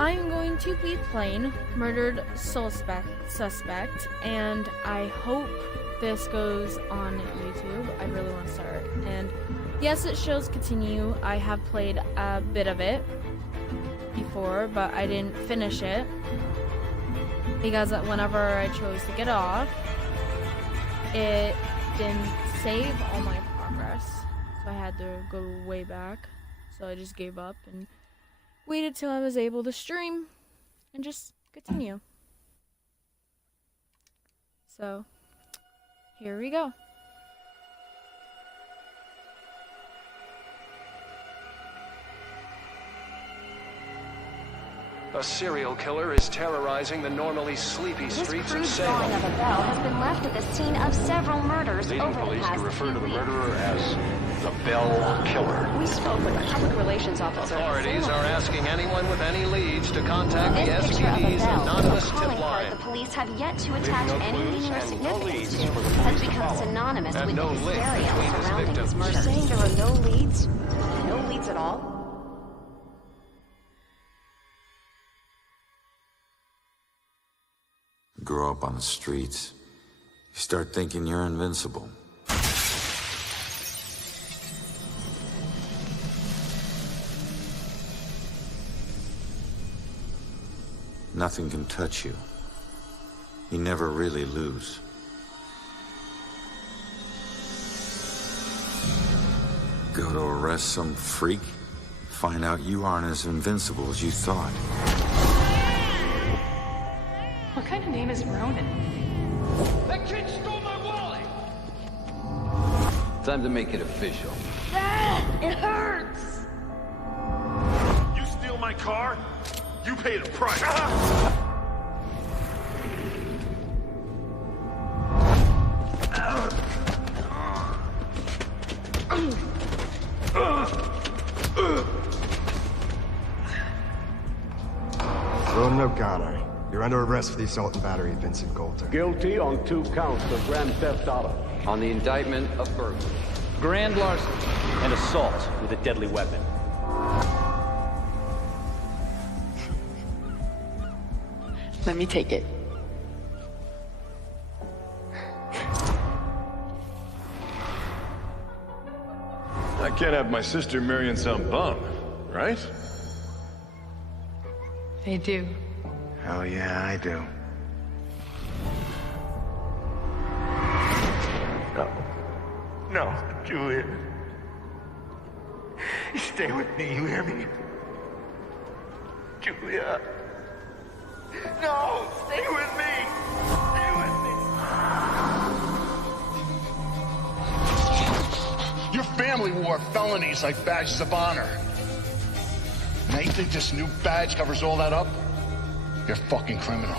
I'm going to be playing Murdered Suspect, and I hope this goes on YouTube. I really want to start. And yes, it shows continue. I have played a bit of it before, but I didn't finish it because whenever I chose to get off, it didn't save all my progress. So I had to go way back. So I just gave up and waited till I was able to stream and just continue. So, here we go. A serial killer is terrorizing the normally sleepy streets of This crude drawing Salem. of a bell has been left at the scene of several murders Leading over the police past to refer to the few murderer as the Bell Killer. weeks. We spoke with a public relations officer. Authorities are asking anyone with any leads to contact the This picture of a SPD's bell, anonymous a tip calling card line. the police have yet to attach no any clues meaning or and no significance leads to, for the has police to become follow. synonymous And with no the link hysteria between his surrounding victims. his murder. You're saying there are no leads? No leads at all? Grow up on the streets. You start thinking you're invincible. Nothing can touch you. You never really lose. Go to arrest some freak, find out you aren't as invincible as you thought. What kind of name is Ronan? That kid stole my wallet! Time to make it official. It hurts! You steal my car, you pay the price. Ronan O'Connor, you're under arrest for the assault and battery of Vincent Coulter. Guilty on 2 counts of grand theft auto. On the indictment of burglary. Grand larceny and assault with a deadly weapon. Let me take it. I can't have my sister marrying some bum, right? They do. Hell yeah, I do. No, Julia. Stay with me, you hear me? Julia. No, stay with me. Stay with me. Your family wore felonies like badges of honor. Now you think this new badge covers all that up? You're a fucking criminal.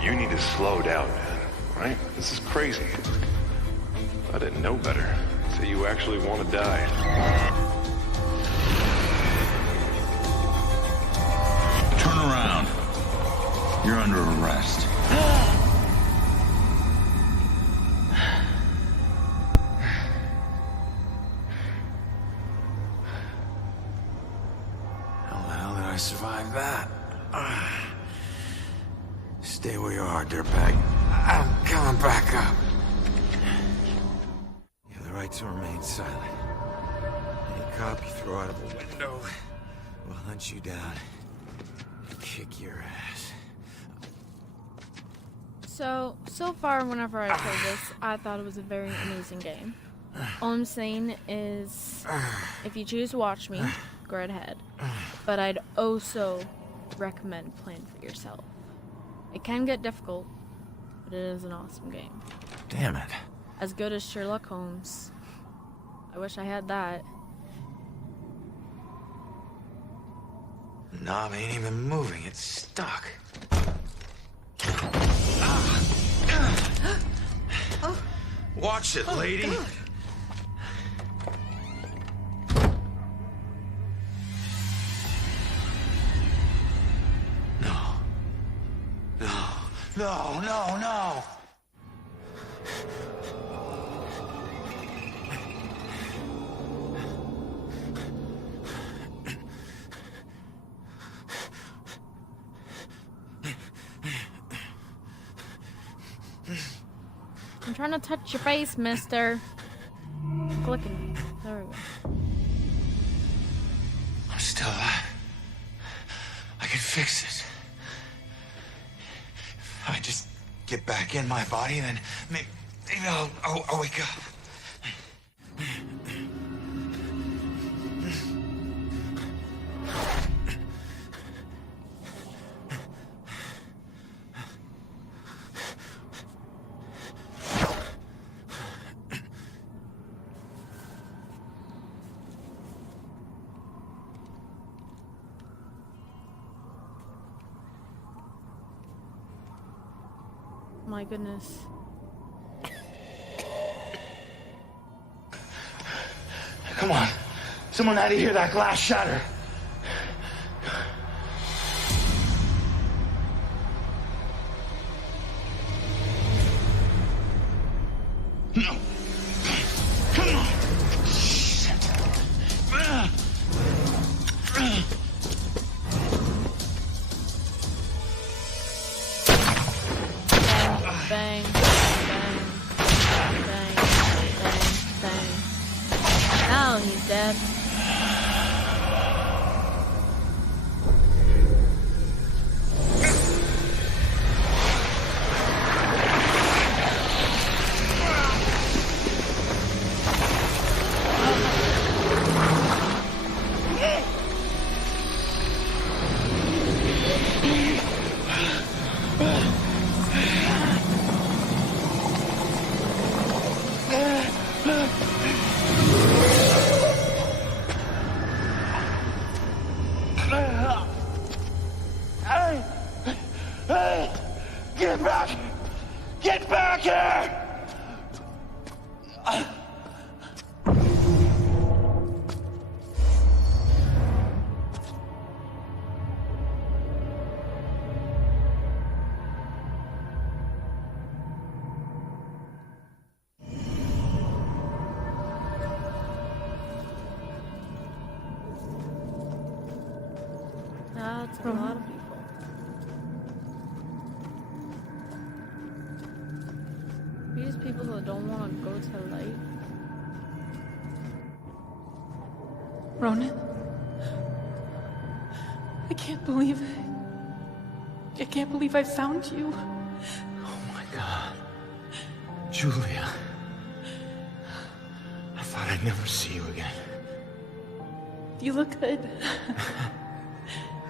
You need to slow down, man. Right? This is crazy. I didn't know better. So you actually want to die. Turn around. You're under arrest. How the hell did I survive that? Stay where you are, dirtbag. I'm coming back up. You have the right to remain silent. Any cop you throw out of a window will hunt you down and kick your ass. So far, whenever I played this, I thought it was a very amazing game. All I'm saying is, if you choose to watch me, go right ahead. But I'd also recommend playing for yourself. It can get difficult, but it is an awesome game. Damn it. As good as Sherlock Holmes. I wish I had that. The knob ain't even moving, it's stuck. Watch it, lady. No, no, no! trying to touch your face, mister. Clicking. There we go. I'm still alive. I can fix it. If I just get back in my body, then maybe I'll wake up. My goodness. Come on. Someone had to hear that glass shatter. No. Come on. Bang, bang, bang, bang, bang. Now he's dead. Get back! Get back here! That's a lot of people. These people that don't want to go to light. Ronan? I can't believe it. I can't believe I found you. Oh my God. Julia. I thought I'd never see you again. You look good.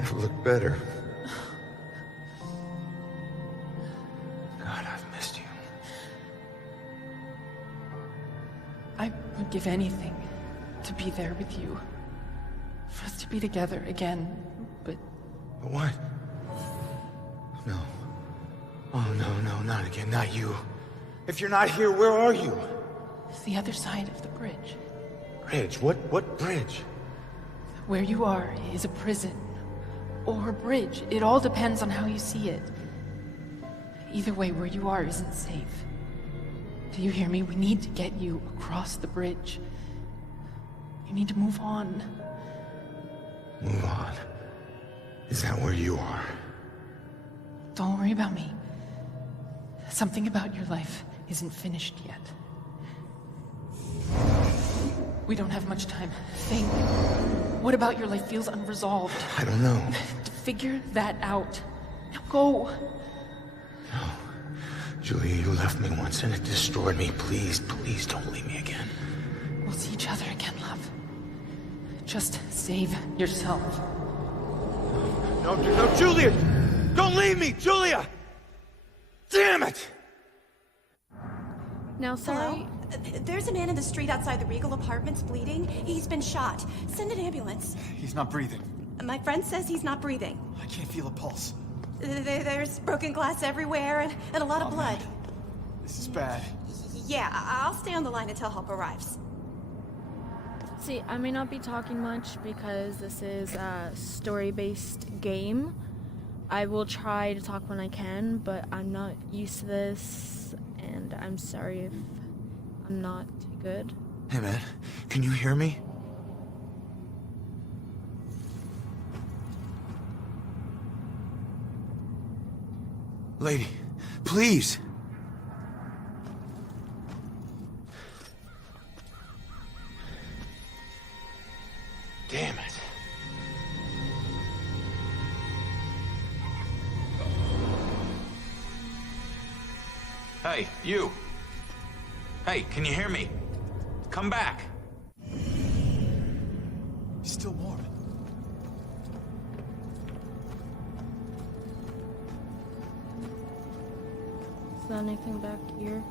I look better. God, I've missed you. I would give anything to be there with you. For us to be together again, but... What? No. Oh, no, not again, not you. If you're not here, where are you? It's the other side of the bridge. Bridge? What bridge? Where you are is a prison. Or a bridge. It all depends on how you see it. Either way, where you are isn't safe. Do you hear me? We need to get you across the bridge. You need to move on. Move on? Is that where you are? Don't worry about me. Something about your life isn't finished yet. We don't have much time. Think. What about your life feels unresolved? I don't know. Figure that out. Now go. No. Julia, you left me once and it destroyed me. Please don't leave me again. We'll see each other again, love. Just save yourself. No, Julia! Don't leave me, Julia! Damn it! Now, sorry. Hello? There's a man in the street outside the Regal Apartments bleeding. He's been shot. Send an ambulance. He's not breathing. My friend says he's not breathing. I can't feel a pulse. There's broken glass everywhere and a lot of blood. Man. This is bad. Yeah, I'll stay on the line until help arrives. See, I may not be talking much because this is a story-based game. I will try to talk when I can, but I'm not used to this, and I'm sorry if I'm not too good. Hey man, can you hear me? Lady, please! Damn it. Hey, you. Hey, can you hear me? Come back. He's still warm. Is there anything back here?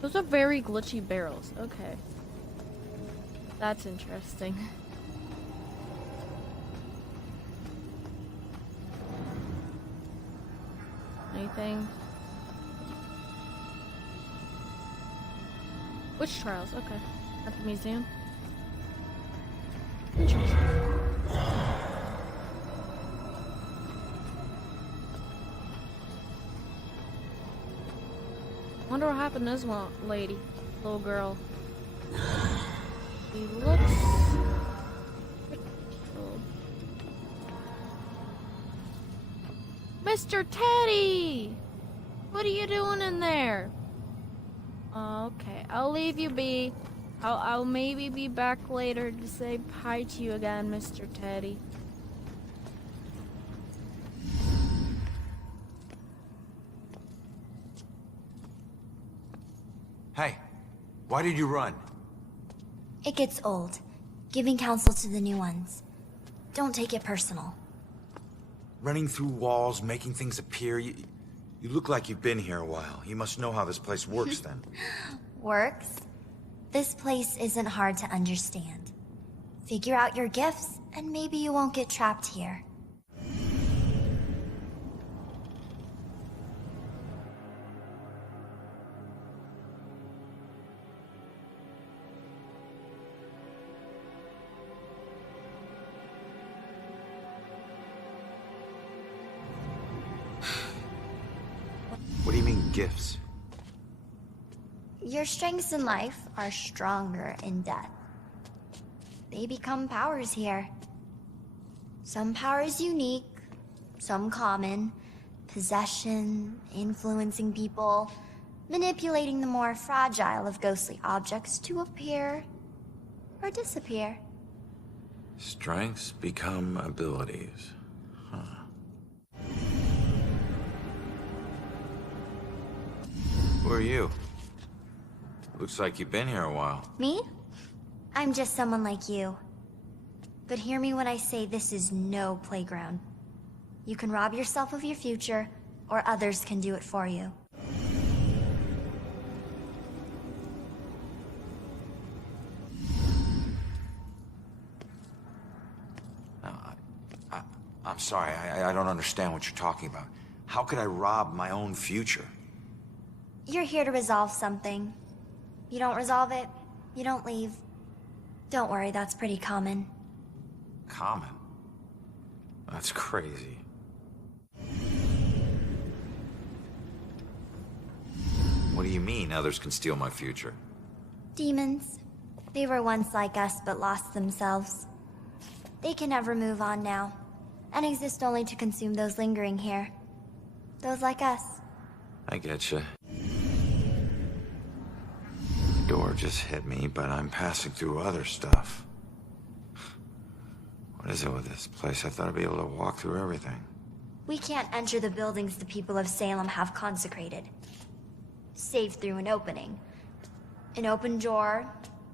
Those are very glitchy barrels. Okay. That's interesting. Anything? Witch trials, okay. At the museum. Interesting. Wonder what happened to this one lady, little girl. She looks pretty cool. Mr. Teddy! What are you doing in there? Okay, I'll leave you be. I'll maybe be back later to say hi to you again, Mr. Teddy. Hey, why did you run? It gets old, giving counsel to the new ones. Don't take it personal. Running through walls, making things appear. You look like you've been here a while. You must know how this place works then. Works? This place isn't hard to understand. Figure out your gifts, and maybe you won't get trapped here. What do you mean, gifts? Your strengths in life are stronger in death. They become powers here. Some powers unique, some common. Possession, influencing people, manipulating the more fragile of ghostly objects to appear or disappear. Strengths become abilities. Huh. Who are you? Looks like you've been here a while. Me? I'm just someone like you. But hear me when I say this is no playground. You can rob yourself of your future, or others can do it for you. I'm sorry, I don't understand what you're talking about. How could I rob my own future? You're here to resolve something. You don't resolve it, you don't leave. Don't worry, that's pretty common. Common? That's crazy. What do you mean others can steal my future? Demons. They were once like us, but lost themselves. They can never move on now, and exist only to consume those lingering here. Those like us. I getcha. The door just hit me, but I'm passing through other stuff. What is it with this place? I thought I'd be able to walk through everything. We can't enter the buildings the people of Salem have consecrated. Save through an opening. An open door,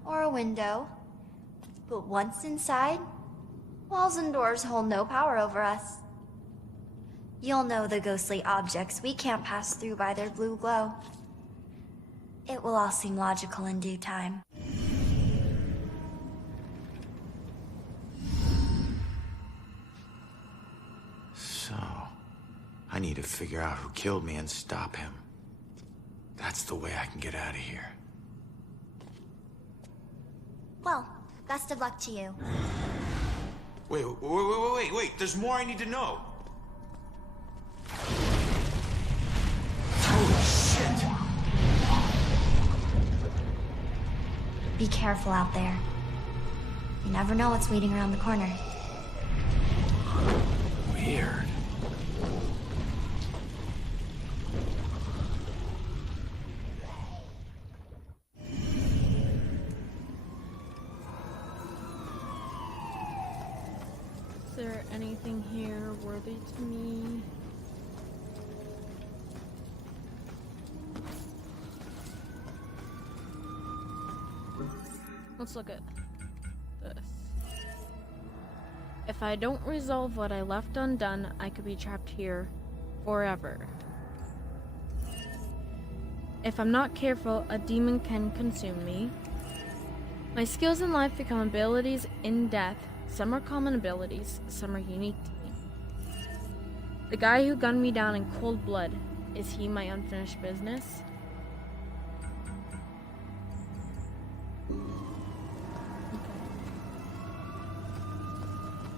or a window. But once inside, walls and doors hold no power over us. You'll know the ghostly objects we can't pass through by their blue glow. It will all seem logical in due time. So, I need to figure out who killed me and stop him. That's the way I can get out of here. Well, best of luck to you. Wait, there's more I need to know. Holy shit! Be careful out there. You never know what's waiting around the corner. Weird. anything here worthy to me? Let's look at this. If I don't resolve what I left undone, I could be trapped here forever. If I'm not careful, a demon can consume me. My skills in life become abilities in death. Some are common abilities, some are unique to me. The guy who gunned me down in cold blood, is he my unfinished business?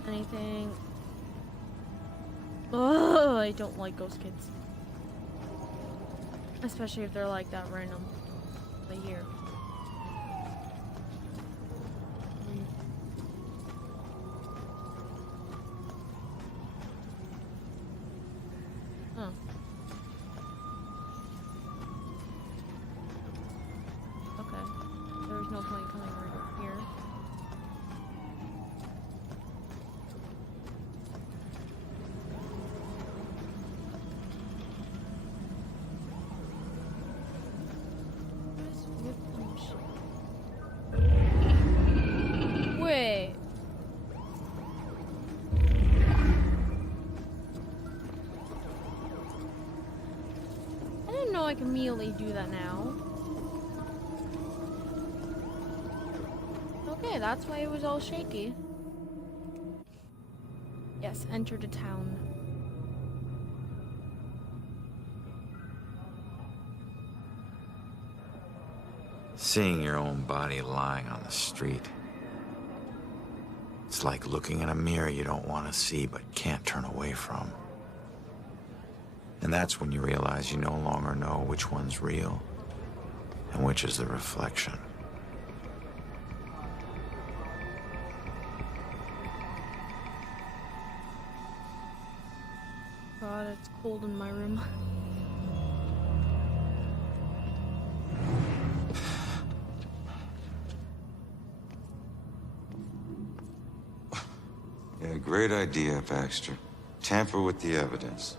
Anything? Oh, I don't like ghost kids. Especially if they're like that random. But here. Huh. Okay. There's no point coming right here. Wait. I didn't know I could immediately do that now. Okay, that's why it was all shaky. Yes, enter the town. Seeing your own body lying on the street. It's like looking in a mirror you don't want to see but can't turn away from. And that's when you realize you no longer know which one's real and which is the reflection. God, it's cold in my room. Yeah, great idea, Baxter. Tamper with the evidence.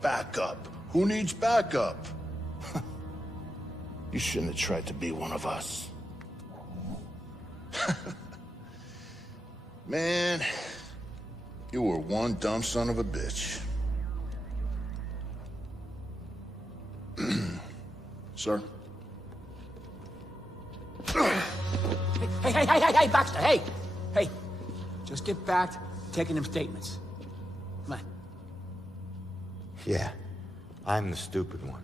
Backup. Who needs backup? You shouldn't have tried to be one of us. Man, you were one dumb son of a bitch. Sir? Hey, Baxter, hey! Hey, just get back to taking them statements. Come on. Yeah, I'm the stupid one.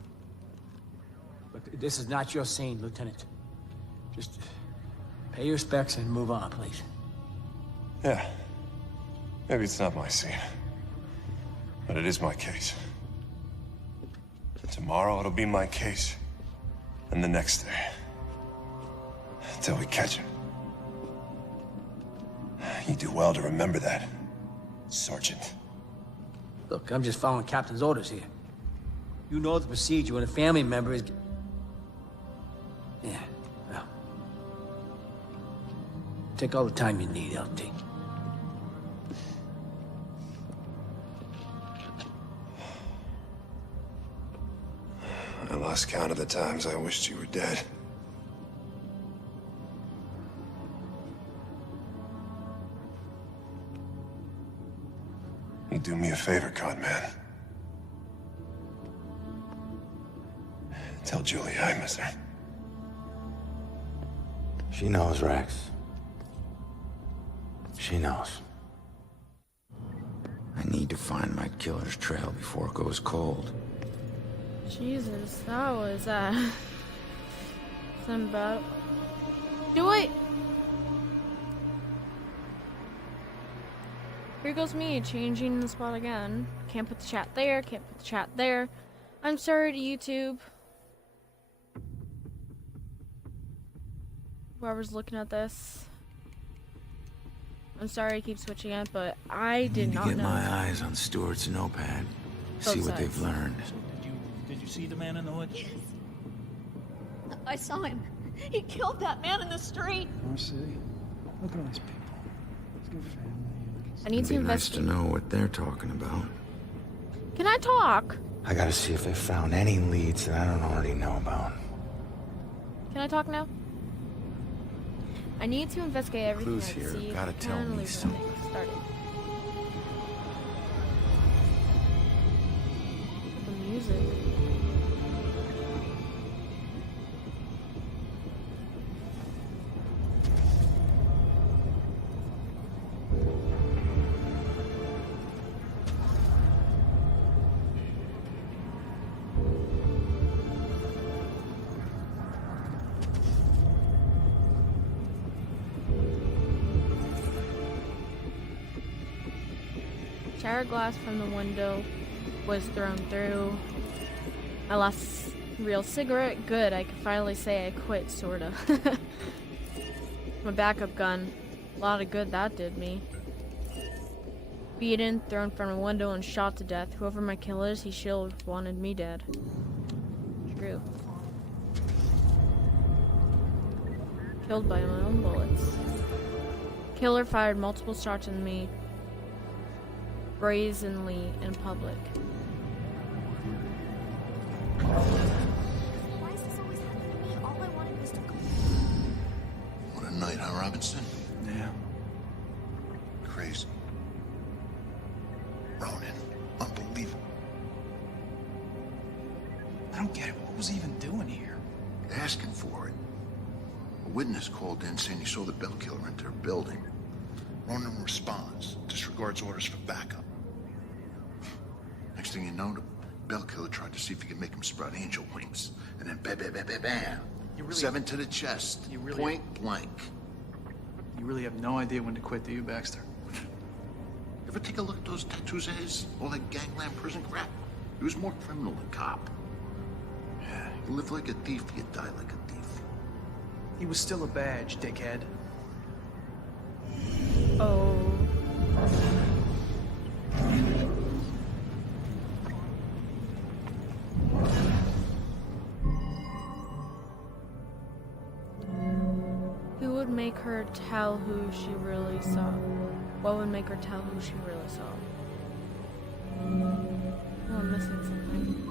Look, this is not your scene, Lieutenant. Just pay your respects and move on, please. Yeah. Maybe it's not my scene. But it is my case. And tomorrow it'll be my case. And the next day. Until we catch him. You do well to remember that, Sergeant. Look, I'm just following Captain's orders here. You know the procedure when a family member is... Yeah, well... Take all the time you need, LT. I lost count of the times I wished you were dead. You do me a favor, con man. Tell Julie I miss her. She knows, Rex. She knows. I need to find my killer's trail before it goes cold. Jesus, that was some bad. Do it. Here goes me changing the spot again. Can't put the chat there. Can't put the chat there. I'm sorry to YouTube. Whoever's looking at this. I'm sorry I keep switching it, but I did not know. Get my eyes on Stewart's notepad. See what they've learned. Did you see the man in the woods? I saw him. He killed that man in the street. Marcy, look at all these people. It's good family. I need to It'd be nice to investigate. know what they're talking about. Can I talk? I gotta see if they found any leads that I don't already know about. Can I talk now? I need to investigate everything. Clues I here see. gotta if I tell can me leave something. anything started. The music. Shattered glass from the window was thrown through. My last real cigarette. Good, I could finally say I quit, sorta. My backup gun. A lot of good that did me. Beaten, thrown from a window, and shot to death. Whoever my killer is, he should have wanted me dead. True. Killed by my own bullets. Killer fired multiple shots at me. Brazenly in public. Why is this always happening to me? All I wanted was to go. What a night, huh, Robinson? Yeah. Crazy. Ronan, unbelievable. I don't get it. What was he even doing here? Asking for it. A witness called in saying he saw the Bell Killer enter a building. Ronan responds, disregards orders for backup. Next thing you know, the Bell Killer tried to see if he could make him sprout angel wings. And then bam, bam, bam, bam, bam. You really- 7 to the chest. You really- Point blank. You really have no idea when to quit, do you, Baxter? Ever take a look at those tattoos of his? All that gangland prison crap? He was more criminal than cop. Yeah, you live like a thief, you die like a thief. He was still a badge, dickhead. Oh. Who would make her tell who she really saw? What would make her tell who she really saw? Oh, I'm missing something.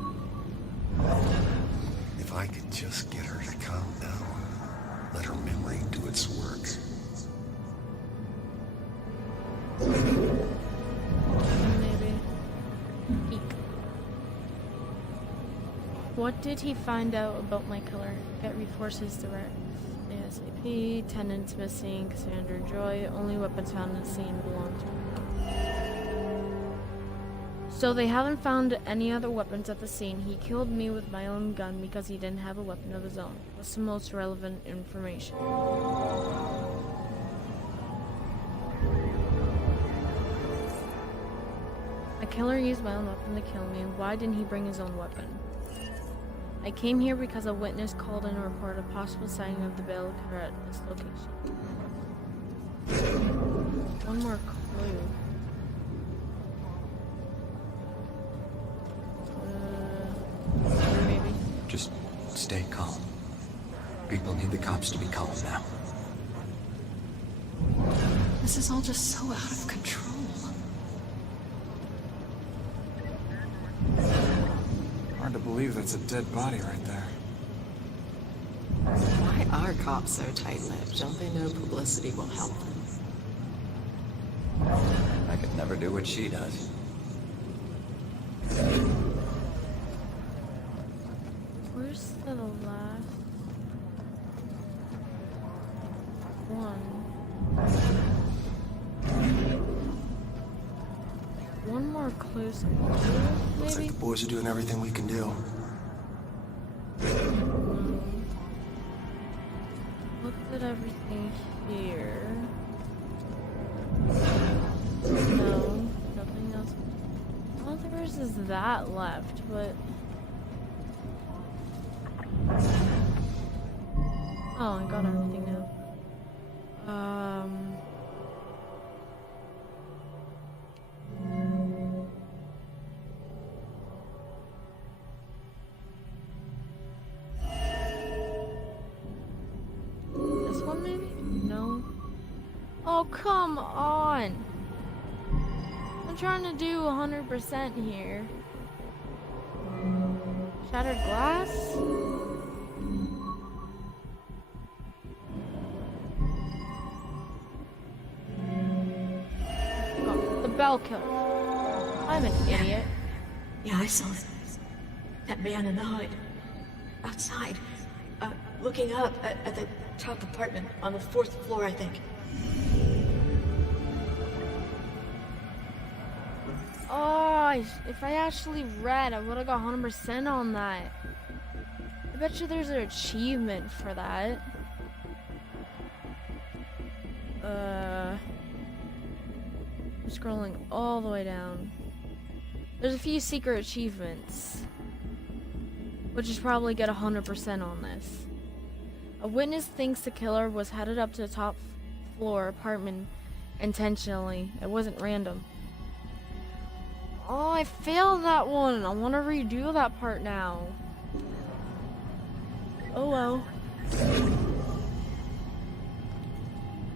If I could just get her to calm down, let her memory do its work. Maybe. Eek. What did he find out about my killer? Get reinforces direct. ASAP. Tenants missing. Cassandra Joy. Only weapons found in the scene belong to him. So they haven't found any other weapons at the scene. He killed me with my own gun because he didn't have a weapon of his own. What's the most relevant information? A killer used my own weapon to kill me. Why didn't he bring his own weapon? I came here because a witness called in a report of possible sighting of the Bell Killer at this location. One more clue. Maybe. Just stay calm. People need the cops to be calm now. This is all just so out of control. Hard to believe that's a dead body right there. Why are cops so tight-lipped? Don't they know publicity will help them? I could never do what she does. Where's the last one? One more clue somewhere, Looks like maybe? the boys are doing everything we can do. Looked at everything here. No, nothing else. All there is that left, but... Oh, I got everything now. Oh, come on. I'm trying to do 100% here. Shattered glass? Oh, the bell killer. I'm an idiot. Yeah, I saw that man in the hood. Outside. Looking up at the top apartment on the 4th floor, I think. Oh, if I actually read, I would have got 100% on that. I bet you there's an achievement for that. I'm scrolling all the way down. There's a few secret achievements, which is probably get 100% on this. A witness thinks the killer was headed up to the top floor apartment intentionally. It wasn't random. Oh, I failed that one. I want to redo that part now. Oh well.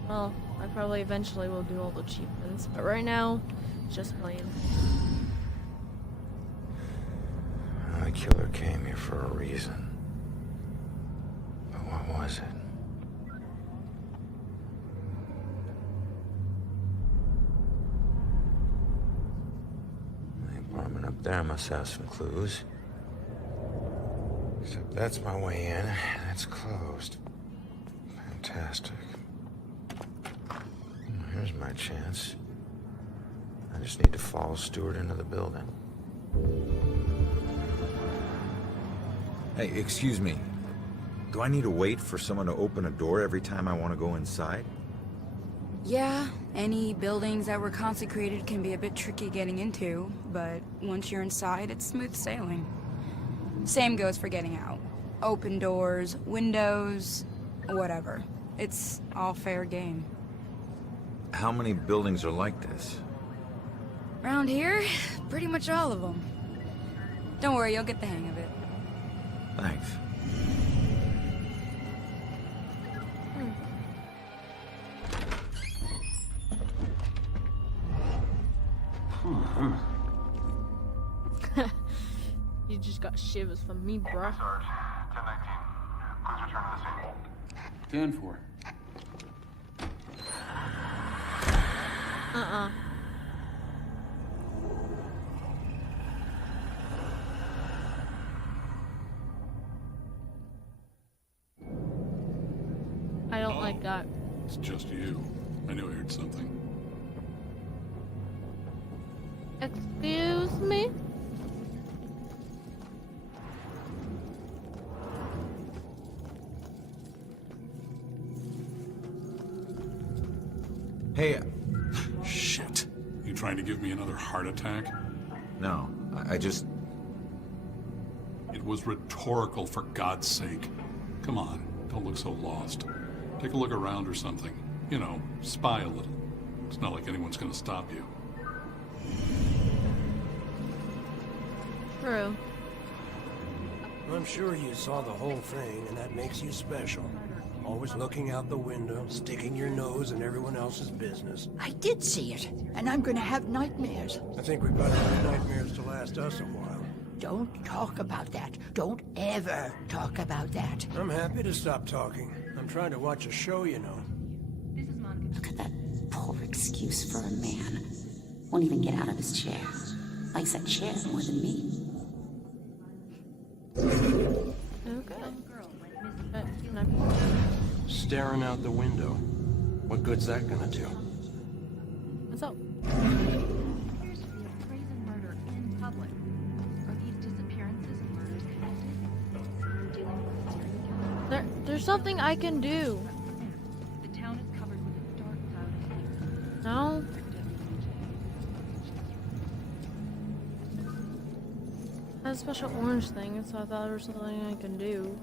Well, I probably eventually will do all the achievements, but right now, just playing. The killer came here for a reason. But what was it? The apartment up there must have some clues. Except that's my way in, and it's closed. Fantastic. Here's my chance. I just need to follow Stewart into the building. Hey, excuse me. Do I need to wait for someone to open a door every time I want to go inside? Yeah, any buildings that were consecrated can be a bit tricky getting into, but once you're inside, it's smooth sailing. Same goes for getting out. Open doors, windows, whatever. It's all fair game. How many buildings are like this? Around here, pretty much all of them. Don't worry, you'll get the hang of it. Thanks. You just got shivers from me, bruh. Sarge, 1019. Please return to the scene. 10-4. I don't like that. It's just you. I knew I heard something. Excuse me? Hey, Shit. You trying to give me another heart attack? no, I just... It was rhetorical, for God's sake. Come on, don't look so lost. Take a look around or something. You know, spy a little. It's not like anyone's gonna stop you. True. I'm sure you saw the whole thing, and that makes you special. Always looking out the window, sticking your nose in everyone else's business. I did see it, and I'm gonna have nightmares. I think we've got enough nightmares to last us a while. Don't talk about that. Don't ever talk about that. I'm happy to stop talking. I'm trying to watch a show, you know. Look at that poor excuse for a man. Won't even get out of his chair. Likes that chair more than me. Okay. Staring out the window. What good's that gonna do? What's up? Appears to be a brazen murder in public. Are these disappearances and murders connected? Dealing with a serial killer? There's something I can do. The town is covered with a dark cloud of fear. No? That's a special orange thing, so I thought there was something I can do.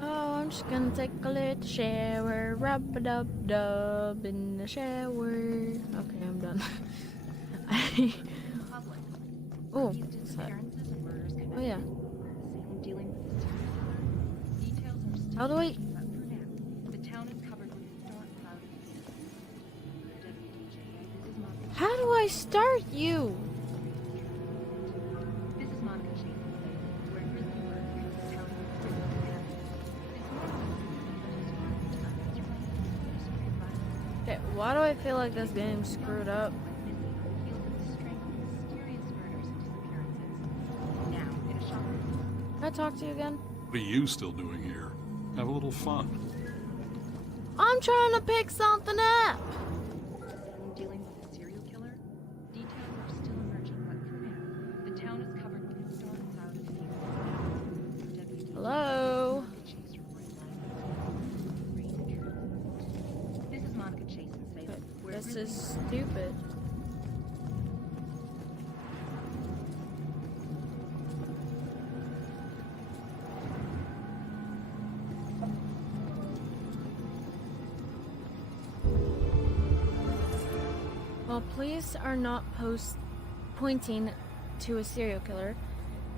Oh, I'm just gonna take a little shower, rub-a-dub-dub in the shower. Okay, I'm done. Oh, what's that? Oh yeah. Salem dealing with the serial killer. Details are still How do I? emerging, but for now, the town is covered with a dark cloud of fear. For WDJA, this is Monica. How do I start you? This is Monica Chase in Salem, where a grisly murder in the town of Prison happened. This morning, Okay, why do I feel like this game's screwed up? Can I talk to you again? What are you still doing here? Have a little fun. I'm trying to pick something up. Dealing with a serial killer? Details are still emerging, but for now, the town is covered with a dark cloud of fear. Hello? This is Monica Chase in Salem. where This really- is stupid. While police are not pointing to a serial killer,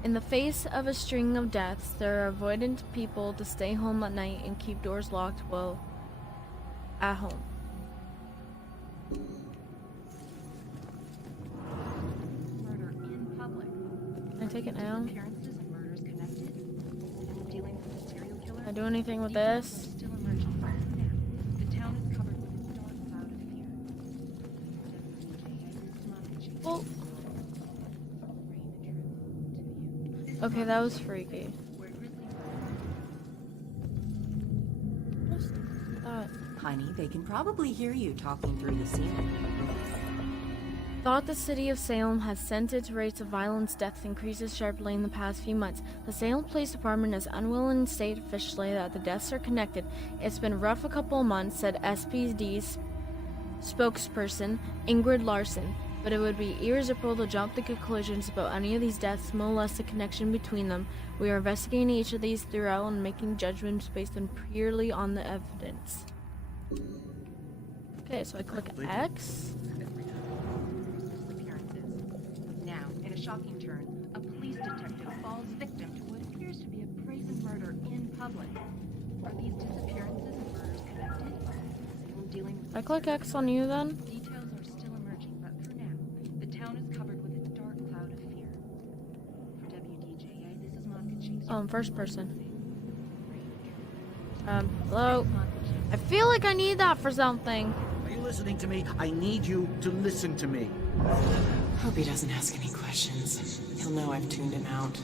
in the face of a string of deaths, there are avoidant people to stay home at night and keep doors locked while at home. Murder in public. Can I take it now? Disappearances and murders connected. Dealing with a serial killer. Can I do anything with this? Still emerging, but for now, the town is covered with a dark cloud of fear. WDJA, this is Monica Chase. Well, okay, that was freaky. Honey, they can probably hear you talking through the ceiling. Thought the city of Salem has sent its rates of violence deaths increases sharply in the past few months. The Salem Police Department is unwilling to state officially that the deaths are connected. It's been rough a couple of months, said SPD's spokesperson Ingrid Larson, but it would be irresistible to jump to conclusions about any of these deaths, more or less the connection between them. We are investigating each of these throughout and making judgments based on purely on the evidence. Okay, so I click X. Now, in a shocking turn, a police detective falls victim to what appears to be a brazen murder in public. Are these disappearances and murders connected? Salem dealing with I click X on you then. details are still emerging, but for now, the town is covered with a dark cloud of fear. For WDJA, this is Monica Chase. First person. Hello? I feel like I need that for something. Are you listening to me? I need you to listen to me. Hope he doesn't ask any questions. He'll know I've tuned him out.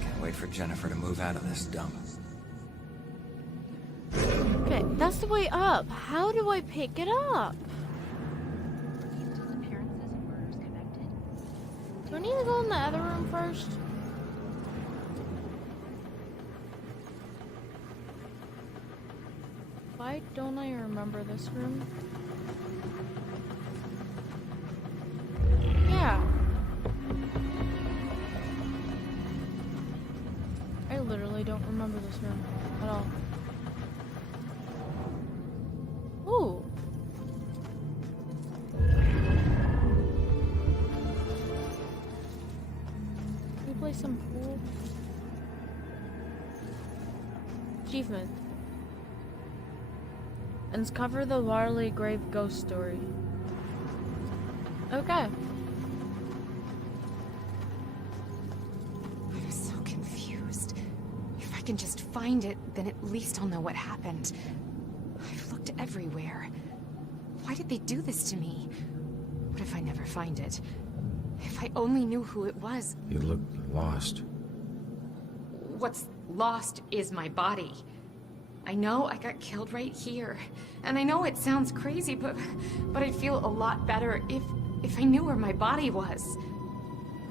Can't wait for Jennifer to move out of this dump. Okay, that's the way up. How do I pick it up? Do I need to go in the other room first? Why don't I remember this room? Yeah. I literally don't remember this room at all. Ooh. Can we play some pool? Achievement. Uncover the Warley Grave ghost story. Okay. I'm so confused. If I can just find it, then at least I'll know what happened. I've looked everywhere. Why did they do this to me? What if I never find it? If I only knew who it was. You look lost. What's lost is my body. I know I got killed right here. And I know it sounds crazy, but I'd feel a lot better if I knew where my body was.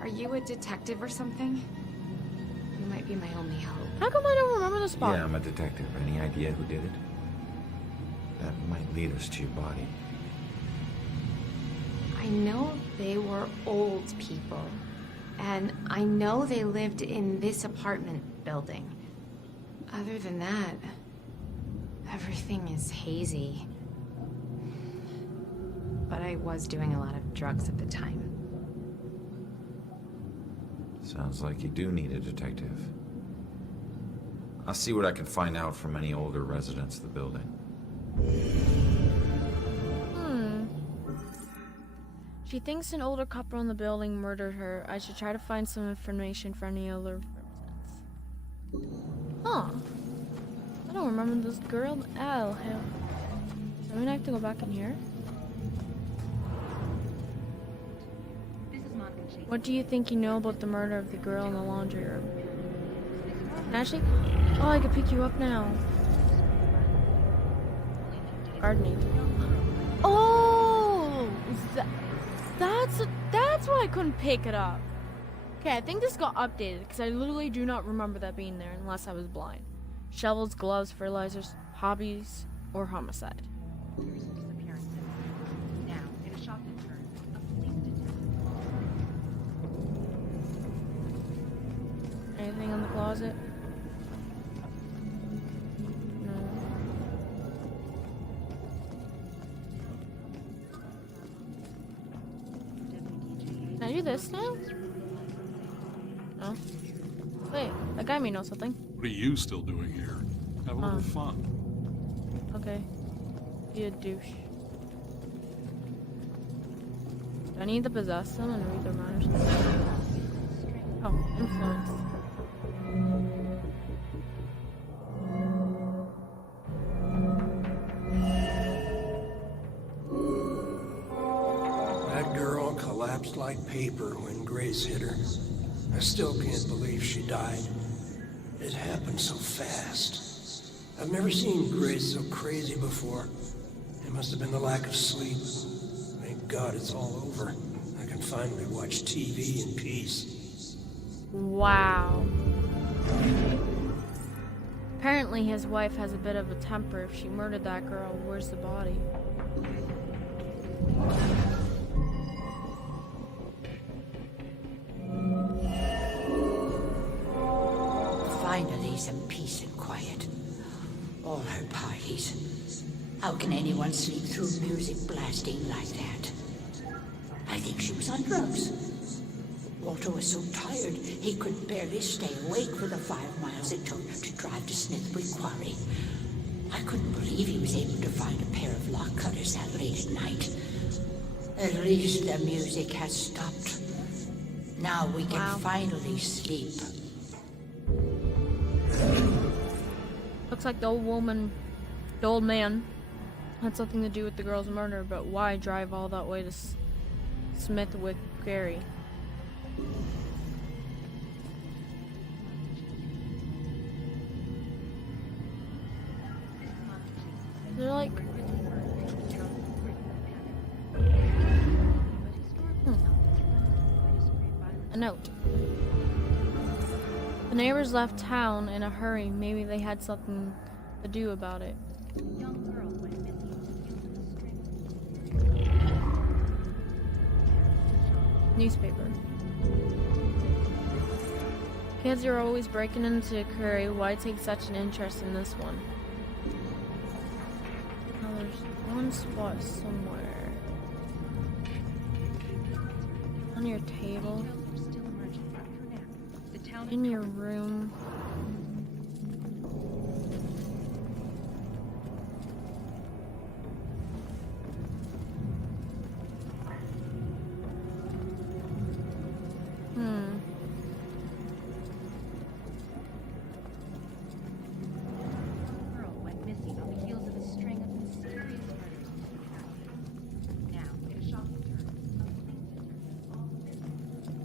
Are you a detective or something? You might be my only hope. How come I don't remember the spot? Yeah, I'm a detective. Any idea who did it? That might lead us to your body. I know they were old people. And I know they lived in this apartment building. Other than that, everything is hazy. But I was doing a lot of drugs at the time. Sounds like you do need a detective. I'll see what I can find out from any older residents of the building. She thinks an older couple in the building murdered her. I should try to find some information for any other residents. Huh. I don't remember this girl. Oh, hell. I mean, I have to go back in here. What do you think you know about the murder of the girl in the laundry room? Actually, oh, I could pick you up now. Gardening. Oh, that's why I couldn't pick it up. Okay, I think this got updated because I literally do not remember that being there unless I was blind. Shovels, gloves, fertilizers, hobbies, or homicide. Anything in the closet? No. Can I do this now? No. Wait, that guy may know something. What are you still doing here? Have a little fun. Okay. Be a douche. Do I need to possess them and read their minds? Oh, influence. That girl collapsed like paper when Grace hit her. I still can't believe she died. It happened so fast. I've never seen Grace so crazy before. It must have been the lack of sleep. Thank God it's all over. I can finally watch TV in peace. Wow. Apparently his wife has a bit of a temper. If she murdered that girl, where's the body? Finally, some peace and quiet. All her parties. How can anyone sleep through music blasting like that? I think she was on drugs. Walter was so tired, he could barely stay awake for the 5 miles it took to drive to Smithwick Quarry. I couldn't believe he was able to find a pair of lock cutters that late at night. At least the music has stopped. Now we can finally sleep. Looks like the old man had something to do with the girl's murder, but why drive all that way to Smithwick Quarry? They're like... A note. The neighbors left town in a hurry. Maybe they had something to do about it. Newspaper. Kids are always breaking into a quarry. Why take such an interest in this one? Oh, there's one spot somewhere. On your table. In your room.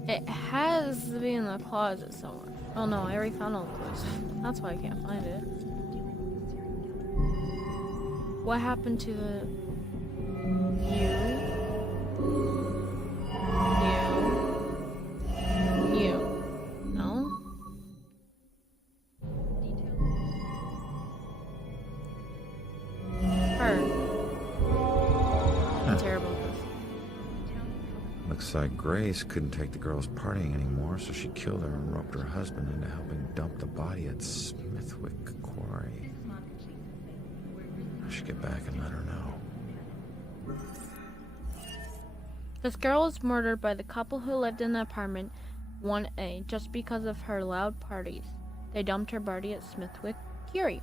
It has to be in the closet somewhere. Oh no, I already found all the clues. That's why I can't find it. What happened to the... You? No? Her. I'm terrible at this. Looks like Grace couldn't take the girls partying anymore, so she killed her and roped her husband into helping dump the body at Smithwick Quarry. I should get back and let her know. This girl was murdered by the couple who lived in the apartment 1A just because of her loud parties. They dumped her body at Smithwick Curie.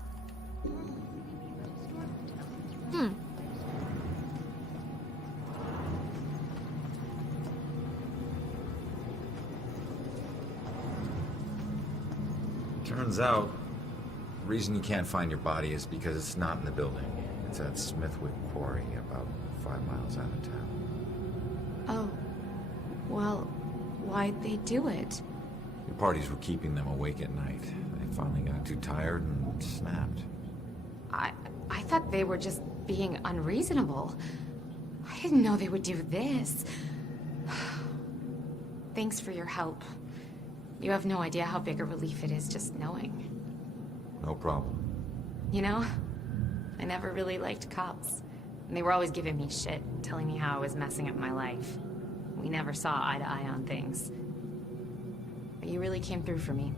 Turns out, the reason you can't find your body is because it's not in the building. It's at Smithwick Quarry, about 5 miles out of town. Oh. Well, why'd they do it? Your parties were keeping them awake at night. They finally got too tired and snapped. I thought they were just being unreasonable. I didn't know they would do this. Thanks for your help. You have no idea how big a relief it is just knowing. No problem. You know, I never really liked cops. And they were always giving me shit, telling me how I was messing up my life. We never saw eye to eye on things. But you really came through for me.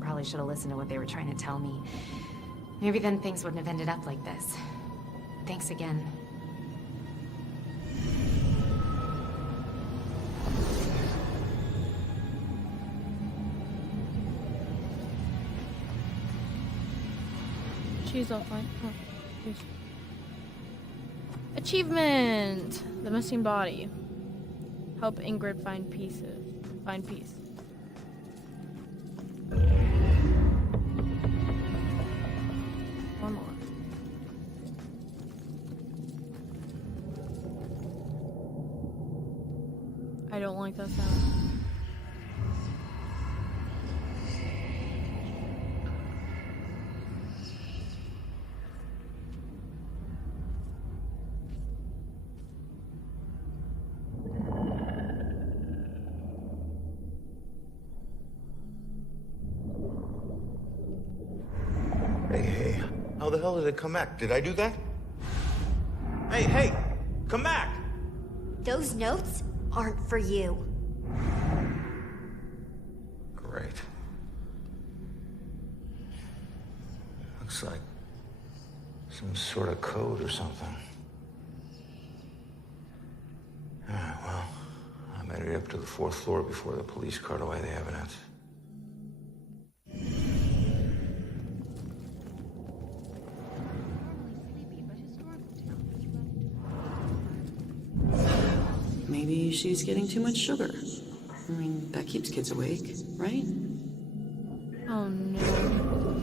Probably should have listened to what they were trying to tell me. Maybe then things wouldn't have ended up like this. Thanks again. She's offline. Oh, jeez. Achievement! The missing body. Help Ingrid find peace. One more. I don't like that sound. Hey, how the hell did it come back? Did I do that? Hey, come back! Those notes aren't for you. Great. Looks like some sort of code or something. Alright, well, I made it up to the 4th floor before the police cart away the evidence. Maybe she's getting too much sugar. I mean, that keeps kids awake, right? Oh no.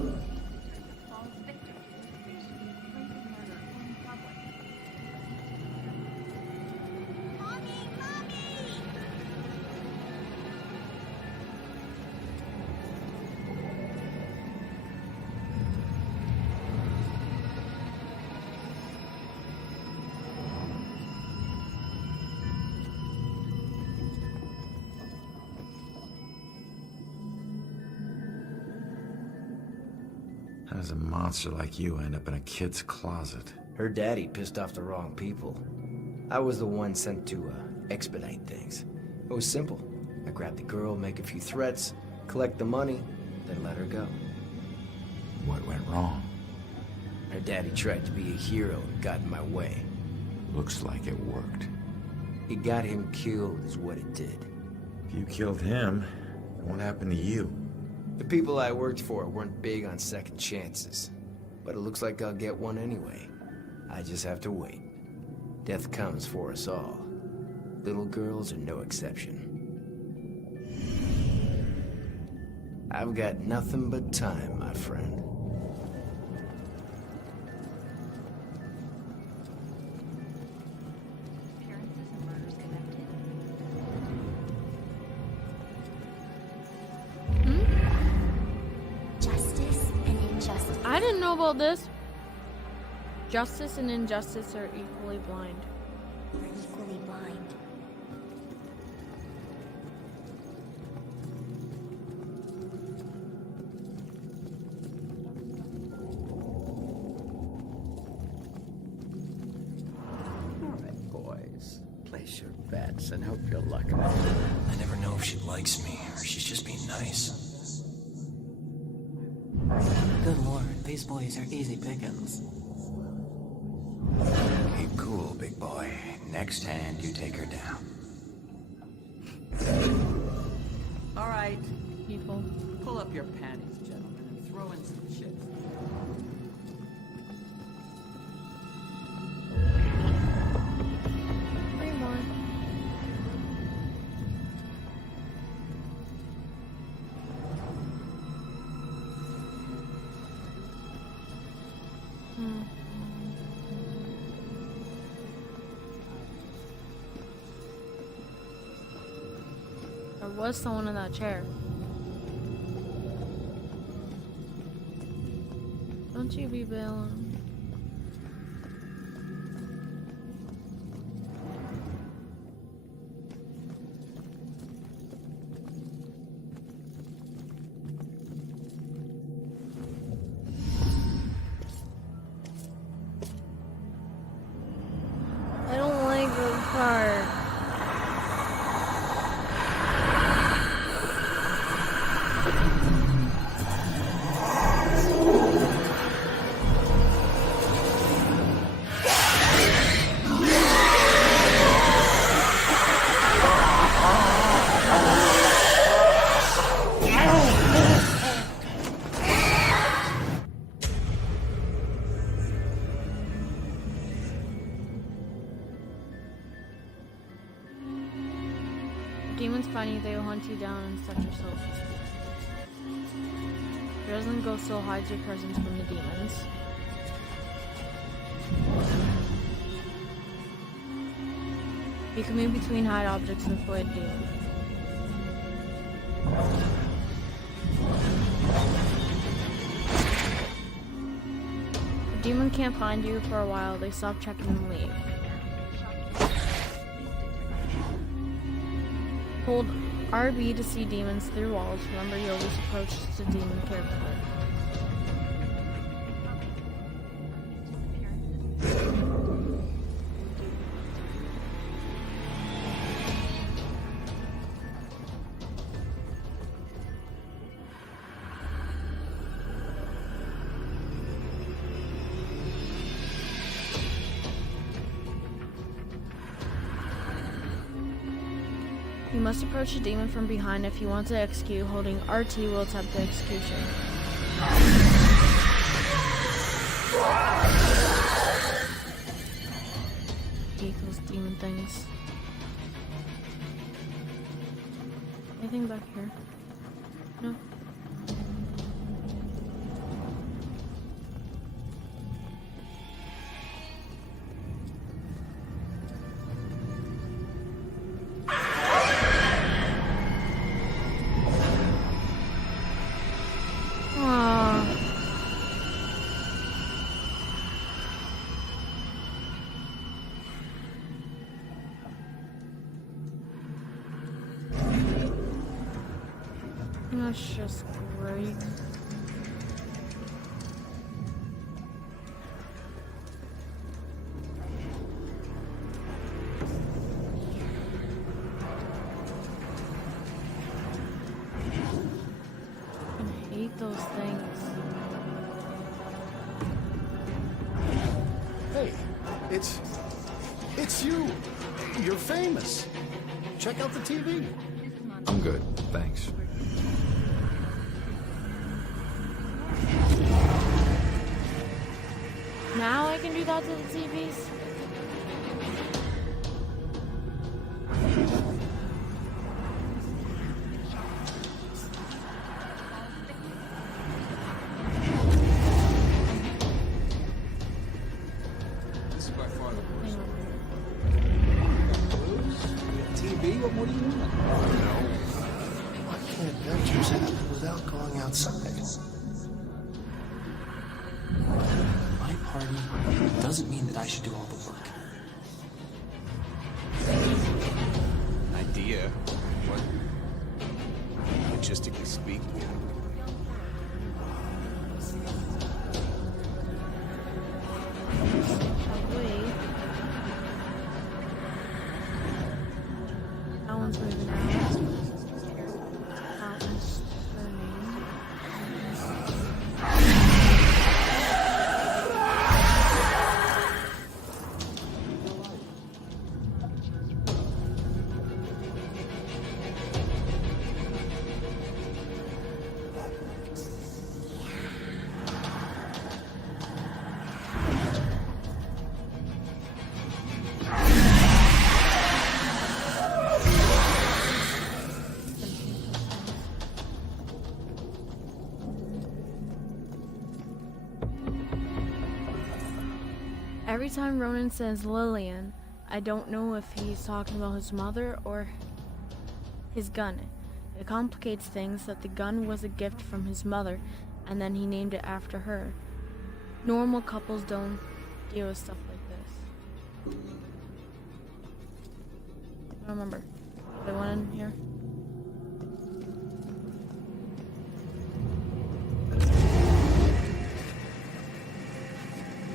How does a monster like you end up in a kid's closet? Her daddy pissed off the wrong people. I was the one sent to expedite things. It was simple. I grabbed the girl, make a few threats, collect the money, then let her go. What went wrong? Her daddy tried to be a hero and got in my way. Looks like it worked. He got him killed is what it did. If you killed him, what happened to you? The people I worked for weren't big on second chances. But it looks like I'll get one anyway. I just have to wait. Death comes for us all. Little girls are no exception. I've got nothing but time, my friend. I didn't know about this. Justice and injustice are equally blind. We're equally blind. All right, boys. Place your bets and hope you're lucky. I never know if she likes me or she's just being nice. Good lord, these boys are easy pickings. Keep cool, big boy. Next hand, you take her down. up your panties, gentlemen, and throw in some chips. Three more. There was someone in that chair. Don't you be bailing. I don't like this part. Demons find you, they will hunt you down and set your soul. Your resident ghost soul hides your presence from the demons. You can move between hide objects and avoid demons. If a demon can't find you for a while, they stop checking and leave. Hold RB to see demons through walls. Remember, you always approach the demon carefully. You must approach a demon from behind if you want to execute. Holding RT will attempt the execution. Hate those demon things. Anything back here? No. That's just great. I hate those things. Hey, it's you. You're famous. Check out the TV. I'm good, thanks. Now I can do that to the TVs? This is by far the worst. TV? What more do you want? Why can't adventures happen without going outside? My party doesn't mean that I should do all the work. An idea? What? Logistically speaking. Wait. That one's moving out. That one's turning. Every time Ronan says Lillian, I don't know if he's talking about his mother or his gun. It complicates things that the gun was a gift from his mother, and then he named it after her. Normal couples don't deal with stuff like this. I don't remember. Is there one in here?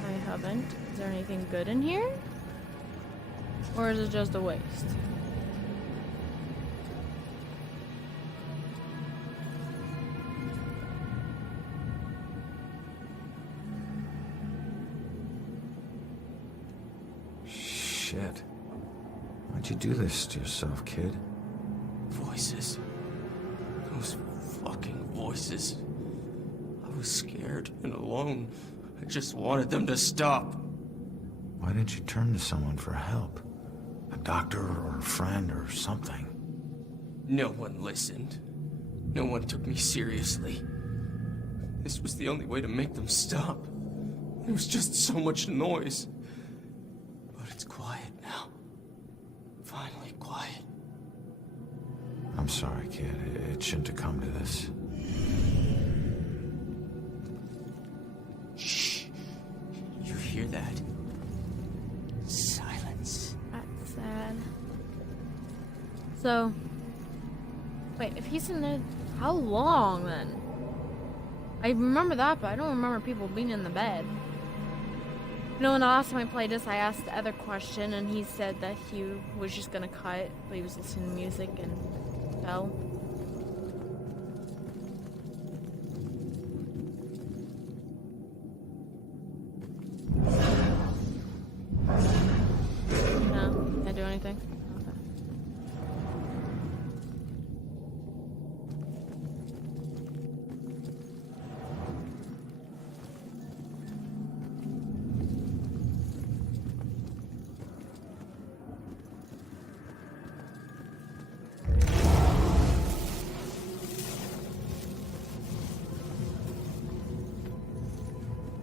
I haven't. Is there anything good in here? Or is it just a waste? Shit. Why'd you do this to yourself, kid? Voices. Those fucking voices. I was scared and alone. I just wanted them to stop. Why didn't you turn to someone for help? A doctor or a friend or something? No one listened. No one took me seriously. This was the only way to make them stop. There was just so much noise. But it's quiet now. Finally quiet. I'm sorry, kid. It shouldn't have come to this. Shh. You hear that? Silence. That's sad. So, wait, if he's in there, how long then? I remember that, but I don't remember people being in the bed. You know, when the last time I played this, I asked the other question, and he said that he was just gonna cut, but he was listening to music and fell. No, can't do anything.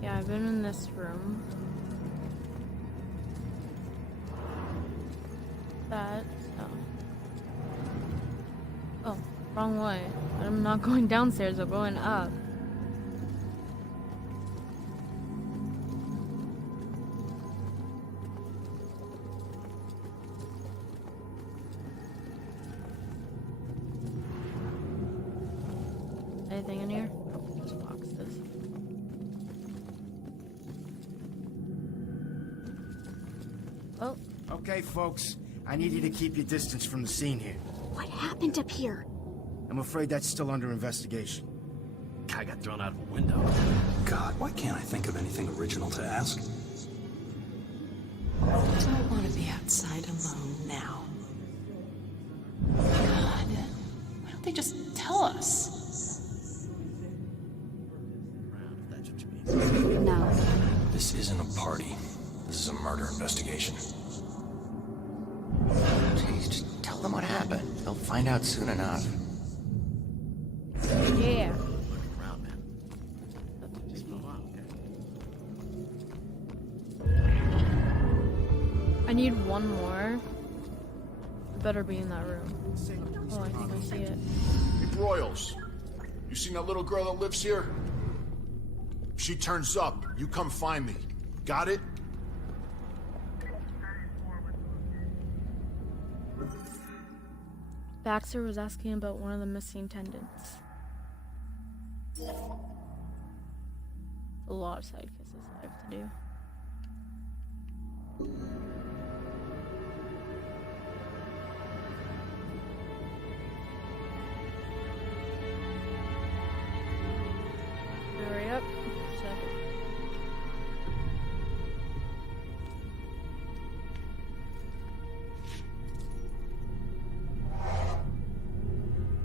Yeah, I've been in this room. That, oh, wrong way. I'm not going downstairs, I'm going up. Anything in here? Oh, just boxes. Oh. Okay, folks. I need you to keep your distance from the scene here. What happened up here? I'm afraid that's still under investigation. Guy got thrown out of a window. God, why can't I think of anything original to ask? I don't want to be outside alone now. God, why don't they just tell us? No. This isn't a party. This is a murder investigation. Jeez, just tell them what happened. They'll find out soon enough. Yeah. I need one more. It better be in that room. Oh, I think I see it. Hey, Broyles, you seen that little girl that lives here? If she turns up, you come find me. Got it? Baxter was asking about one of the missing tendons. A lot of side kisses I have to do. Hurry up.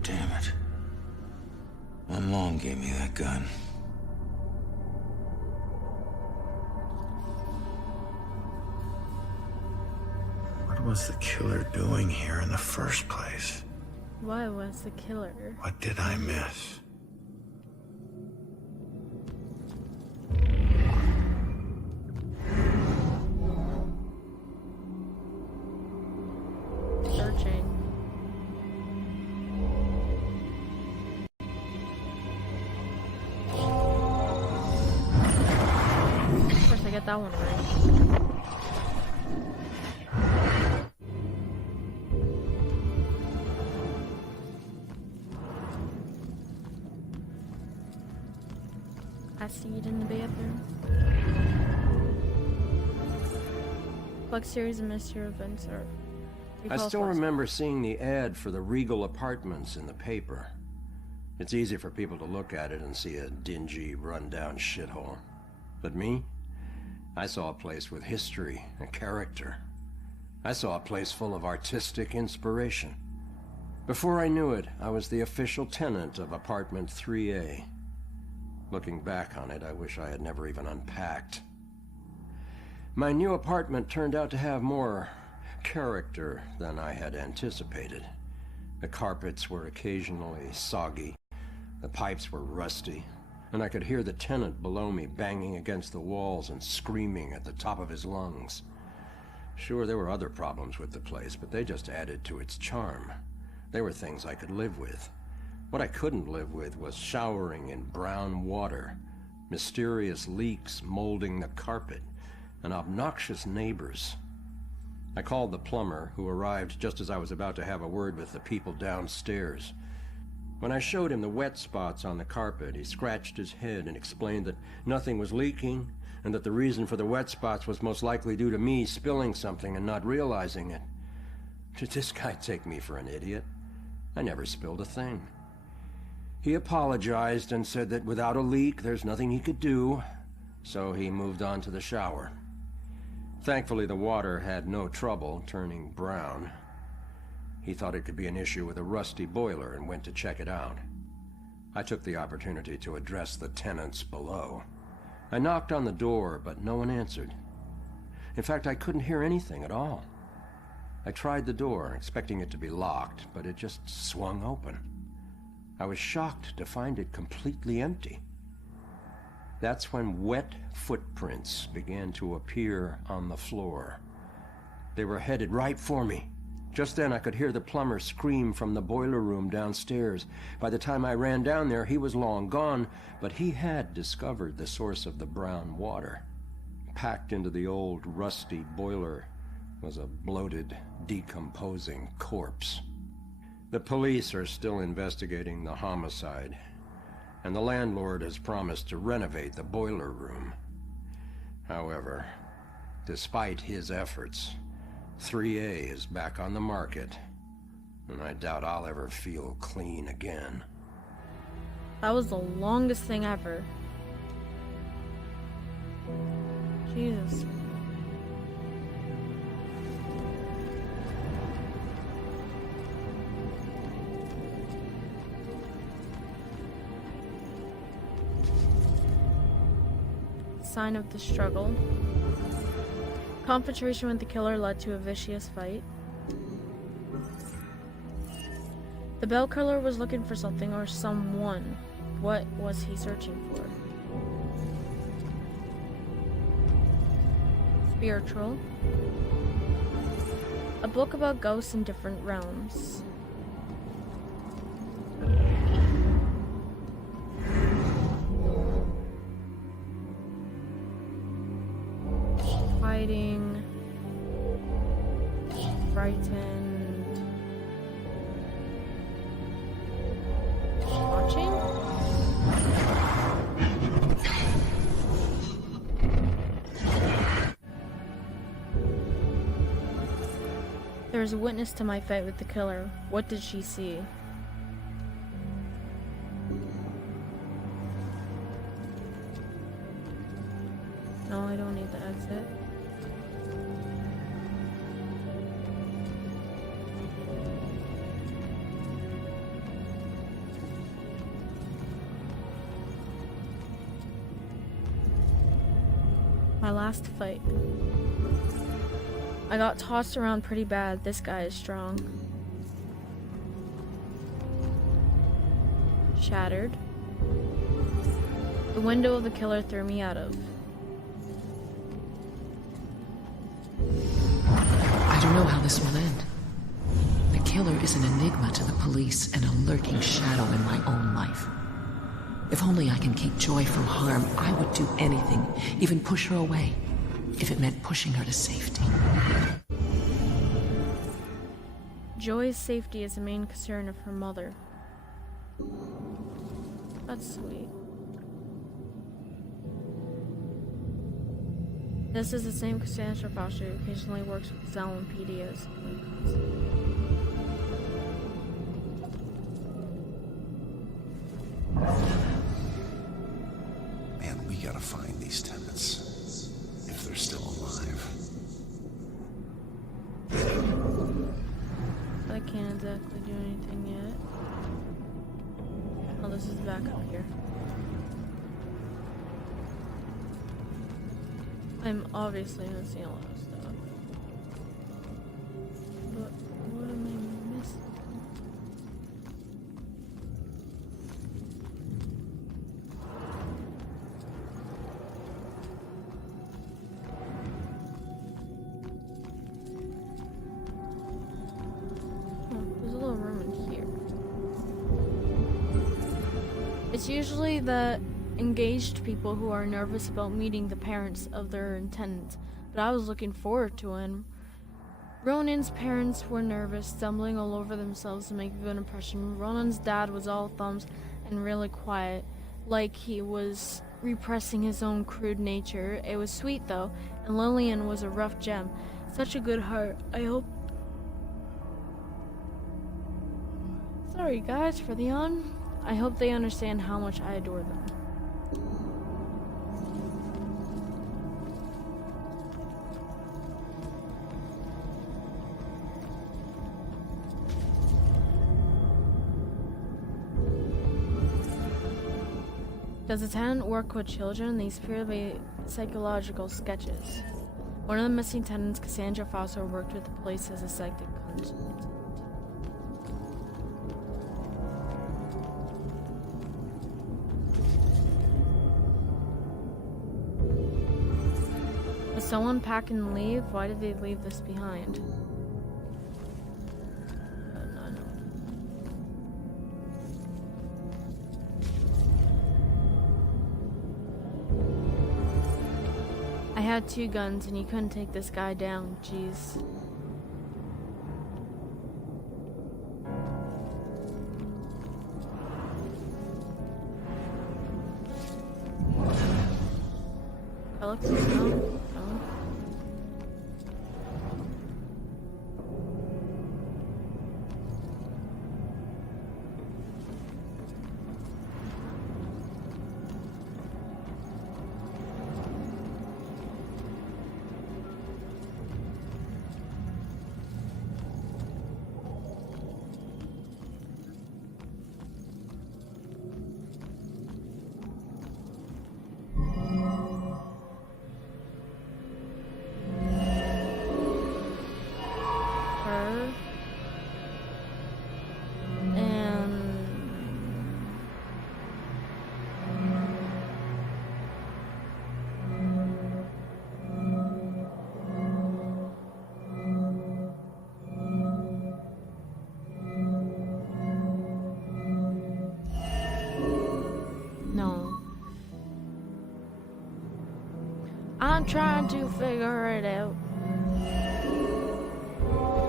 Damn it. My mom gave me that gun. What was the killer doing here in the first place? Why was the killer? What did I miss? got that one right. I see it in the bathroom. Like series of mystery events are. I still remember seeing the ad for the Regal Apartments in the paper. It's easy for people to look at it and see a dingy, run-down shithole. But me? I saw a place with history and character. I saw a place full of artistic inspiration. Before I knew it, I was the official tenant of apartment 3A. Looking back on it, I wish I had never even unpacked. My new apartment turned out to have more character than I had anticipated. The carpets were occasionally soggy, the pipes were rusty, and I could hear the tenant below me banging against the walls and screaming at the top of his lungs. Sure, there were other problems with the place, but they just added to its charm. They were things I could live with. What I couldn't live with was showering in brown water, mysterious leaks molding the carpet, and obnoxious neighbors. I called the plumber, who arrived just as I was about to have a word with the people downstairs. When I showed him the wet spots on the carpet, he scratched his head and explained that nothing was leaking, and that the reason for the wet spots was most likely due to me spilling something and not realizing it. Did this guy take me for an idiot? I never spilled a thing. He apologized and said that without a leak, there's nothing he could do, so he moved on to the shower. Thankfully, the water had no trouble turning brown. He thought it could be an issue with a rusty boiler and went to check it out. I took the opportunity to address the tenants below. I knocked on the door, but no one answered. In fact, I couldn't hear anything at all. I tried the door, expecting it to be locked, but it just swung open. I was shocked to find it completely empty. That's when wet footprints began to appear on the floor. They were headed right for me. Just then I could hear the plumber scream from the boiler room downstairs. By the time I ran down there, he was long gone, but he had discovered the source of the brown water. Packed into the old, rusty boiler was a bloated, decomposing corpse. The police are still investigating the homicide, and the landlord has promised to renovate the boiler room. However, despite his efforts, 3A is back on the market, and I doubt I'll ever feel clean again. That was the longest thing ever. Jesus. Sign of the struggle. Confrontation with the killer led to a vicious fight. The bell killer was looking for something or someone. What was he searching for? Spiritual. A book about ghosts in different realms. Fighting, frightened, watching. There was a witness to my fight with the killer. What did she see? No, I don't need the exit. My last fight. I got tossed around pretty bad. This guy is strong. Shattered. The window of the killer threw me out of. I don't know how this will end. The killer is an enigma to the police and a lurking shadow in my own life. If only I can keep Joy from harm, I would do anything, even push her away. if it meant pushing her to safety. Joy's safety is the main concern of her mother. That's sweet. This is the same Cassandra Foster who occasionally works with Zell and PD as Man, we gotta find these tenants. If they're still alive. I can't exactly do anything yet. Oh, this is back up here. I'm obviously missing a lot of stuff. But what am I missing? Oh, there's a little room in here. It's usually the engaged people who are nervous about meeting the parents of their tenants, but I was looking forward to it. Ronan's parents were nervous, stumbling all over themselves to make a good impression. Ronan's dad was all thumbs and really quiet, like he was repressing his own crude nature. It was sweet though, and Lillian was a rough gem. Such a good heart. I hope... Sorry guys for the yawn. I hope they understand how much I adore them. Does a tenant work with children? These appear to be psychological sketches. One of the missing tenants, Cassandra Foster, worked with the police as a psychic consultant. Did someone pack and leave? Why did they leave this behind? I had 2 guns and you couldn't take this guy down, jeez. Alex, no. I'm trying to figure it out.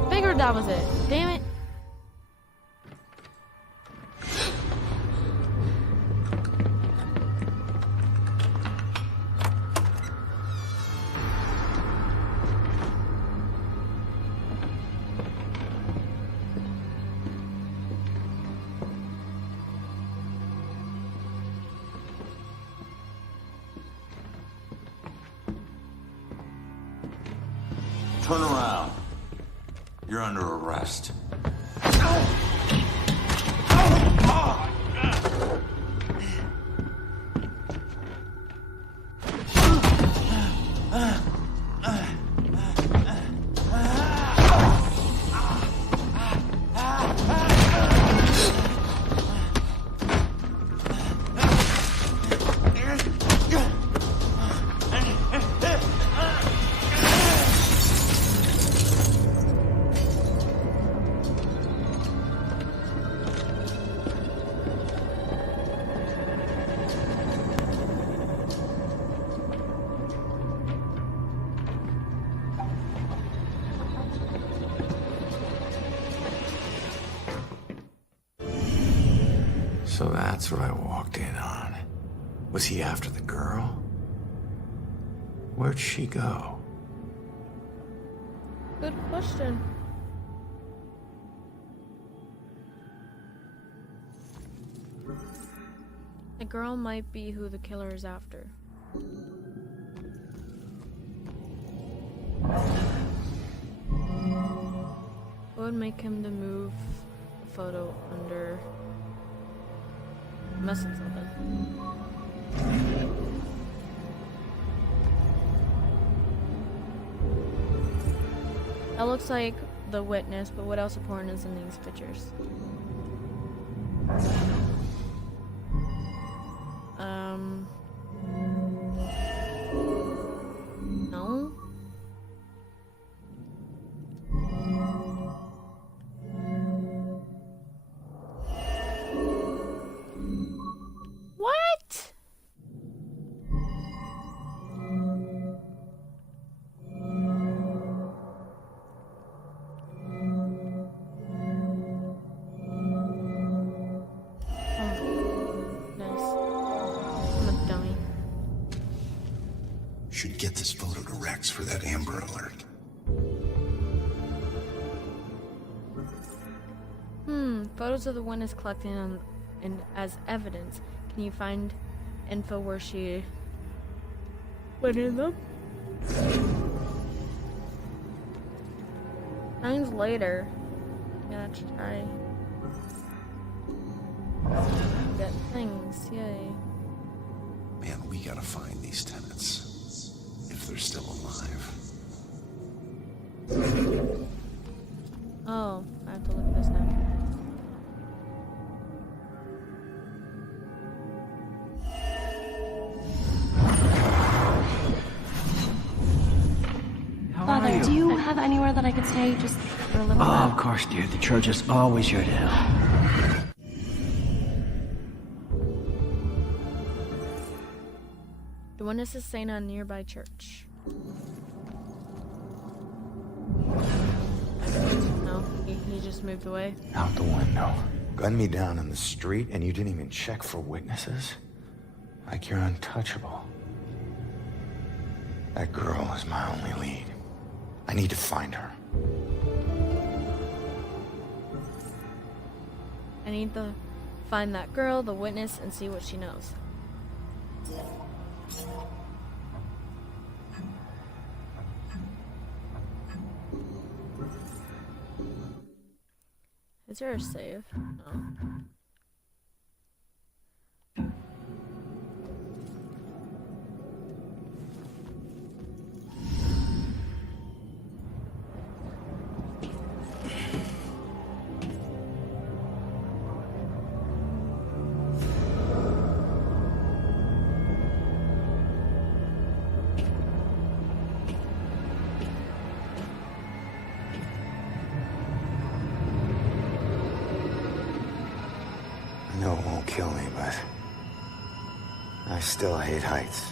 Figured that was it. Damn it. Turn around. You're under arrest. So that's what I walked in on. Was he after the girl? Where'd she go? Good question. The girl might be who the killer is after. What would make him to move the photo under messing something? That looks like the witness, but what else important is in these pictures? No? What? Should get this photo to Rex for that Amber Alert. Photos of the witness collected as evidence. Can you find info where she went in them? Times later. Yeah, try. Get things, yay. Man, we gotta find these tenants. If they're still alive. Oh, I have to look at this now. Father, do you have anywhere that I could stay just for a little Oh, while? of course, dear. The church is always here to help. The witness is staying at a nearby church. No, he just moved away. Out the window. Gunned me down in the street and you didn't even check for witnesses? Like you're untouchable. That girl is my only lead. I need to find her. I need to find that girl, the witness, and see what she knows. Is there a save? No. I know it won't kill me, but I still hate heights.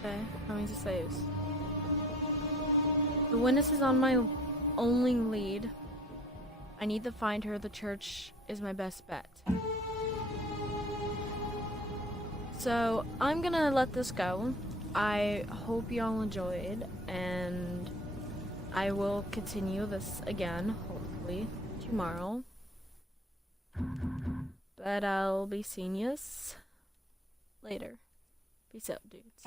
Okay, how many saves? The witness is on my only lead. I need to find her. The church is my best bet. So I'm gonna let this go. I hope y'all enjoyed, and I will continue this again, hopefully, tomorrow. But I'll be seeing yous later. Peace out, dudes.